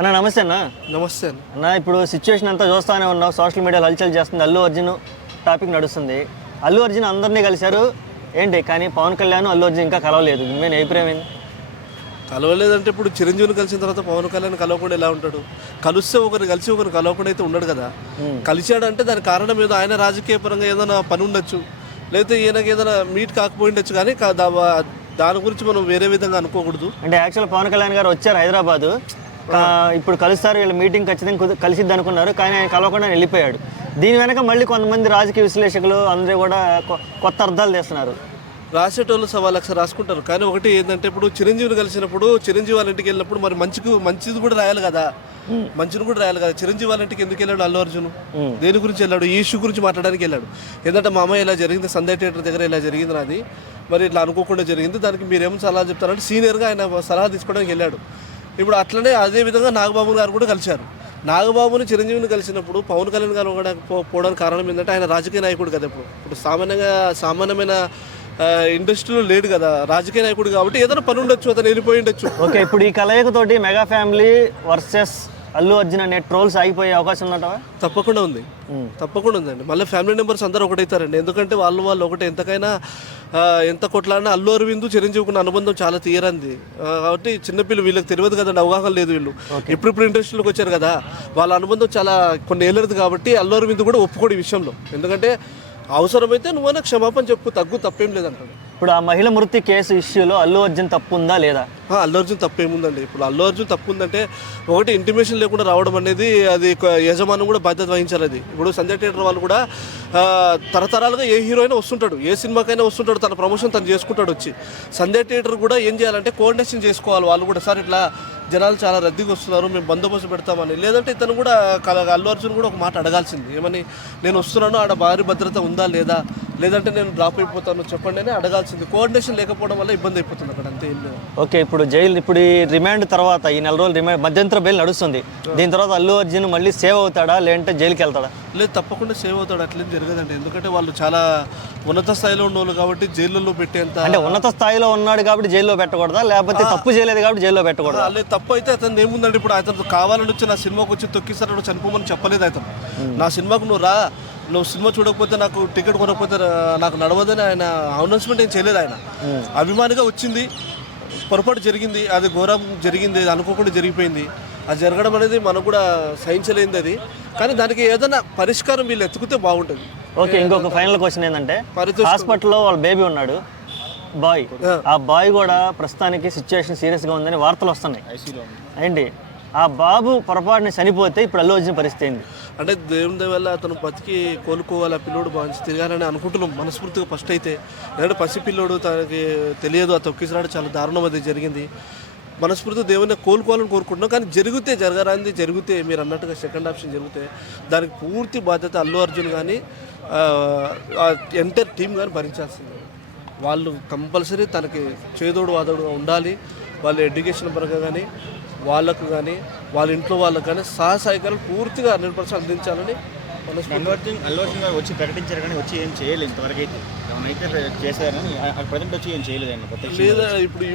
అన్న నమస్తే అన్న. నమస్తే అన్న, ఇప్పుడు సిచ్యువేషన్ అంతా చూస్తానే ఉన్నావు, సోషల్ మీడియాలో హల్చల్ చేస్తుంది, అల్లు అర్జున్ టాపిక్ నడుస్తుంది. అల్లు అర్జున్ అందరినీ కలిశారు ఏంటి, కానీ పవన్ కళ్యాణ్ అల్లు అర్జున్ ఇంకా కలవలేదు. నేను అభిప్రాయం ఏంది? కలవలేదంటే ఇప్పుడు చిరంజీవిని కలిసిన తర్వాత పవన్ కళ్యాణ్ కలవకుండా ఎలా ఉంటాడు? కలిస్తే ఒకరు కలిసి ఒకరు కలవకుండా అయితే ఉండడు కదా. కలిశాడు అంటే దాని కారణం ఏదో ఆయన రాజకీయ పరంగా ఏదైనా పని ఉండొచ్చు, లేకపోతే ఈయనకి ఏదైనా మీట్ కాకపోయిండొచ్చు. కానీ దాని గురించి మనం వేరే విధంగా అనుకోకూడదు. అంటే యాక్చువల్ పవన్ కళ్యాణ్ గారు వచ్చారు హైదరాబాదు, ఇప్పుడు కలుస్తారు, వీళ్ళ మీటింగ్ ఖచ్చితంగా కలిసిద్ది అనుకున్నారు, కానీ ఆయన కలవకుండా వెళ్ళిపోయాడు. దీని వెనక మళ్ళీ కొంతమంది రాజకీయ విశ్లేషకులు అందరూ కూడా కొత్త అర్థాలు తీస్తున్నారు. రాసేటోళ్ళు 1,00,000 రాసుకుంటారు. కానీ ఒకటి ఏంటంటే ఇప్పుడు చిరంజీవిని కలిసినప్పుడు చిరంజీవి వాళ్ళ ఇంటికి వెళ్ళినప్పుడు మరి మంచిది కూడా రాయాలి కదా, మంచిని కూడా రాయాలి కదా. చిరంజీవి వాళ్ళ ఇంటికి ఎందుకు వెళ్ళాడు అల్లు అర్జున్? దేని గురించి వెళ్ళాడు? ఈ ఇష్యూ గురించి మాట్లాడడానికి వెళ్ళాడు. ఏంటంటే మా అమ్మాయి ఇలా జరిగింది, సంధ్య థియేటర్ దగ్గర ఇలా జరిగింది నాది, మరి ఇట్లా అనుకోకుండా జరిగింది, దానికి మీరేమో సలహా చెప్తారంటే సీనియర్గా ఆయన సలహా తీసుకోవడానికి వెళ్ళాడు. ఇప్పుడు అట్లనే అదే విధంగా నాగబాబు గారు కూడా కలిశారు. నాగబాబుని చిరంజీవిని కలిసినప్పుడు పవన్ కళ్యాణ్ గారు పోవడానికి కారణం ఏంటంటే ఆయన రాజకీయ నాయకుడు కదా. ఇప్పుడు సామాన్యమైన ఇండస్ట్రీలో లేడు కదా, రాజకీయ నాయకుడు కాబట్టి ఏదైనా పని ఉండొచ్చు, అతను వెళ్ళిపోయి ఉండొచ్చు. ఓకే, ఇప్పుడు ఈ కలయికతోటి mega family versus Allu Arjun అనే ట్రోల్స్ ఆగిపోయే అవకాశం ఉన్నట్టవా? తప్పకుండా ఉందండి. మళ్ళీ ఫ్యామిలీ మెంబర్స్ అందరూ ఒకటైతారండి. ఎందుకంటే వాళ్ళు ఒకటే, ఎంతకైనా ఎంత కొట్లాడినా అల్లు అరవింద్ చిరంజీవికున్న అనుబంధం చాలా తీయరంది కాబట్టి చిన్నపిల్లలు వీళ్ళకి తెలియదు కదండి, అవగాహన లేదు. వీళ్ళు ఇప్పుడు ఇండస్ట్రీలోకి వచ్చారు కదా, వాళ్ళ అనుబంధం చాలా కొన్ని ఏళ్ళది కాబట్టి అల్లు అరవింద్ కూడా ఒప్పుకోడు ఈ విషయంలో. ఎందుకంటే అవసరమైతే నువ్వైనా క్షమాపణ చెప్పు, తప్పేం లేదంటాడు. ఇప్పుడు ఆ మహిళ మృతి కేసు ఇష్యూలో అల్లు అర్జున్ తప్పు ఉందా లేదా? అల్లు అర్జున్ తప్పేముందండి. ఇప్పుడు అల్లు అర్జున్ తప్పు ఉందంటే ఒకటి ఇంటిమేషన్ లేకుండా రావడం అనేది, అది యజమానం కూడా బాధ్యత వహించాలి. అది ఇప్పుడు సంధ్య థియేటర్ వాళ్ళు కూడా తరతరాలుగా ఏ హీరో అయినా వస్తుంటాడు, ఏ సినిమాకైనా వస్తుంటాడు, తన ప్రమోషన్ తను చేసుకుంటాడు. వచ్చి సంధ్య థియేటర్ కూడా ఏం చేయాలంటే కోఆర్డినేషన్ చేసుకోవాలి వాళ్ళు కూడా. సార్ ఇట్లా జనాలు చాలా రద్దీగా వస్తున్నారు, మేము బందోబస్తు పెడతామని. లేదంటే ఇతను కూడా అల్లు అర్జున్ కూడా ఒక మాట అడగాల్సింది, ఏమని నేను వస్తున్నాను, ఆడ భారీ భద్రత ఉందా లేదా, లేదంటే నేను డ్రాప్ అయిపోతాను చెప్పండి అని అడగాల్సింది. కోఆర్డినేషన్ లేకపోవడం వల్ల ఇబ్బంది అయిపోతుంది అక్కడ, అంతే ఏం లేదు. ఓకే, ఇప్పుడు ఈ రిమాండ్ తర్వాత ఈ 4 రోజులు రిమాండ్ మధ్యంతర బెయిల్ నడుస్తుంది. దీని తర్వాత అల్లు అర్జున్ మళ్ళీ సేవ్ అవుతాడా, లేదంటే జైలుకి వెళ్తాడా? లేదు, తప్పకుండా సేవ్ అవుతాడు. అట్లేం జరగదండి. ఎందుకంటే వాళ్ళు చాలా ఉన్నత స్థాయిలో ఉన్నవాళ్ళు కాబట్టి జైల్లో పెట్టేంత. అంటే ఉన్నత స్థాయిలో ఉన్నాడు కాబట్టి జైల్లో పెట్టకూడదా, లేకపోతే తప్పు చేయలేదు కాబట్టి జైల్లో పెట్టకూడదా? లేదు, తప్పు అయితే అతను ఏముందండి. ఇప్పుడు అతను కావాలని వచ్చి నా సినిమాకి వచ్చి తొక్కిస్తాడు, చనిపోమని చెప్పలేదు అతను. నా సినిమాకు నువ్వు సినిమా చూడకపోతే, నాకు టికెట్ కొనకపోతే నాకు నడవదని ఆయన అనౌన్స్మెంట్ ఏం చేయలేదు. ఆయన అభిమానిగా వచ్చింది, పొరపాటు జరిగింది, అది ఘోరం జరిగింది, అది అనుకోకుండా జరిగిపోయింది. అది జరగడం అనేది మనకు కూడా సహించలేనిది అది. కానీ దానికి ఏదైనా పరిష్కారం వీళ్ళు ఎత్తుకుతే బాగుంటుంది. ఓకే, ఇంకొక ఫైనల్ క్వశ్చన్ ఏంటంటే, హాస్పిటల్లో వాళ్ళ బేబీ ఉన్నాడు బాయ్, ఆ బాయ్ కూడా ప్రస్తుతానికి సిచ్యువేషన్ సీరియస్గా ఉందని వార్తలు వస్తున్నాయి ఏంటి? ఆ బాబు పొరపాటుని చనిపోతే ఇప్పుడు అల్లు అర్జున్ పరిస్థితి ఏంది? అంటే దేవుని వల్ల అతను బతికి కోలుకోవాలి, ఆ పిల్లోడు బాగా తిరగాలని అనుకుంటున్నాం మనస్ఫూర్తిగా ఫస్ట్ అయితే. ఎందుకంటే పసి పిల్లోడు, తనకి తెలియదు, ఆ తొక్కిసరాడు చాలా దారుణం అది జరిగింది. మనస్ఫూర్తిగా దేవుని కోలుకోవాలని కోరుకుంటున్నాం. కానీ జరిగితే మీరు అన్నట్టుగా సెకండ్ ఆప్షన్ జరిగితే దానికి పూర్తి బాధ్యత అల్లు అర్జున్ కానీ ఎంటైర్ టీం కానీ భరించాల్సిందే. వాళ్ళు కంపల్సరీ తనకి చేదోడు వాదోడుగా ఉండాలి. వాళ్ళ ఎడ్యుకేషన్ పరంగా కానీ, వాళ్ళకు కానీ, వాళ్ళ ఇంట్లో వాళ్ళకు కానీ సహాయకాలు పూర్తిగా 100% అందించాలని అల్లు అర్జున్ గారు వచ్చి ప్రకటించారు, కానీ వచ్చి ఏం చేయలేదు ఇంతవరకు అయితే. ఏమైతే చేశారని ప్రజెంట్ వచ్చి ఏం చేయలేదు. లేదా ఇప్పుడు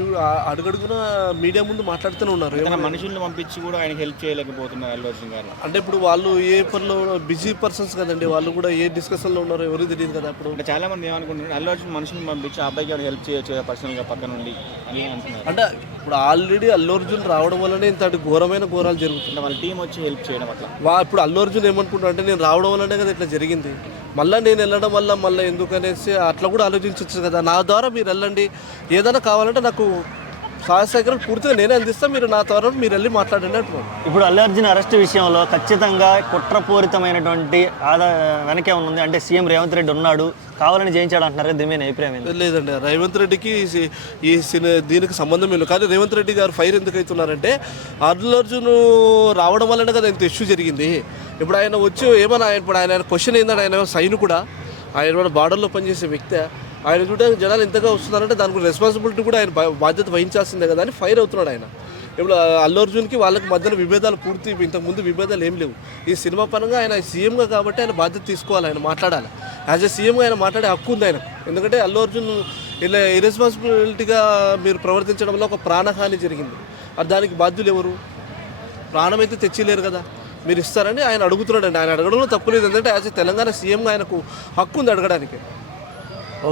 అడుగడుగున మీడియా ముందు మాట్లాడుతూనే ఉన్నారు. మనుషులను పంపించి కూడా ఆయనకి హెల్ప్ చేయలేకపోతున్నారు అల్లు అర్జున్ గారు. అంటే ఇప్పుడు వాళ్ళు ఏ పనిలో బిజీ పర్సన్స్ కదండి, వాళ్ళు కూడా ఏ డిస్కషన్లో ఉన్నారో ఎవరికి తెలియదు కదా. అప్పుడు అంటే చాలా మంది ఏమనుకుంటున్నారు, అల్లు అర్జున్ మనుషులను పంపించి ఆ అబ్బాయికి హెల్ప్ చేయొచ్చు పర్సనల్గా పక్కన నుండి అని అంటున్నారు. అంటే ఇప్పుడు ఆల్రెడీ అల్లు అర్జున్ రావడం వల్లనే ఇంత ఘోరాలు జరుగుతుంది. వాళ్ళ టీం వచ్చి హెల్ప్ చేయడం అట్లా. ఇప్పుడు అల్లు అర్జున్ ఏమనుకుంటున్నా అంటే, నేను రావడం వల్లనే కదా ఇట్లా జరిగింది, మళ్ళీ నేను వెళ్ళడం వల్ల మళ్ళీ ఎందుకనేసి అట్లా కూడా ఆలోచించవచ్చు కదా. నా ద్వారా మీరు వెళ్ళండి, ఏదైనా కావాలంటే నాకు సహాయకులు పూర్తిగా నేనే అందిస్తాను, మీరు నా ద్వారా మీరు వెళ్ళి మాట్లాడండి అంటున్నాను. ఇప్పుడు అల్లు అర్జున్ అరెస్ట్ విషయంలో ఖచ్చితంగా కుట్రపూరితమైనటువంటి వెనకే ఉంది. అంటే సీఎం రేవంత్ రెడ్డి ఉన్నాడు, కావాలని చేయించాడు అంటున్నారు. దీని మీద అభిప్రాయం లేదండి, రేవంత్ రెడ్డికి దీనికి సంబంధం లేదు. కానీ రేవంత్ రెడ్డి గారు ఫైర్ ఎందుకు అవుతున్నారంటే, అల్లు అర్జున్ రావడం వల్లనే కదా ఇంత ఇష్యూ జరిగింది. ఇప్పుడు ఆయన వచ్చి ఏమన్నా ఇప్పుడు ఆయన క్వశ్చన్ ఏంటంటే, ఆయన సైనికుడా, ఆయన బార్డర్లో పనిచేసే వ్యక్తి, ఆయన చూడడానికి జనాలు ఎంతగా వస్తున్నారంటే దానికి రెస్పాన్సిబిలిటీ కూడా ఆయన బాధ్యత వహించాల్సిందే కదా అని ఫైర్ అవుతున్నాడు ఆయన. ఇప్పుడు అల్లు అర్జున్కి వాళ్ళకి మధ్యన విభేదాలు ఇంతకుముందు విభేదాలు ఏం లేవు. ఈ సినిమా పరంగా ఆయన సీఎంగా కాబట్టి ఆయన బాధ్యత తీసుకోవాలి, ఆయన మాట్లాడాలి. యాజ్ ఎ సీఎంగా ఆయన మాట్లాడే హక్కు ఉంది ఆయనకు. ఎందుకంటే అల్లు అర్జున్ ఇలా ఇర్రెస్పాన్సిబిలిటీగా మీరు ప్రవర్తించడం వల్ల ఒక ప్రాణహాని జరిగింది. దానికి బాధ్యులు ఎవరు? ప్రాణం అయితే తెచ్చిలేరు కదా, మీరు ఇస్తారని ఆయన అడుగుతున్నాడండి. ఆయన అడగడంలో తప్పు లేదు, ఎందుకంటే యాజ్ తెలంగాణ సీఎంగా ఆయనకు హక్కు ఉంది అడగడానికి.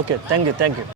Okay, thank you.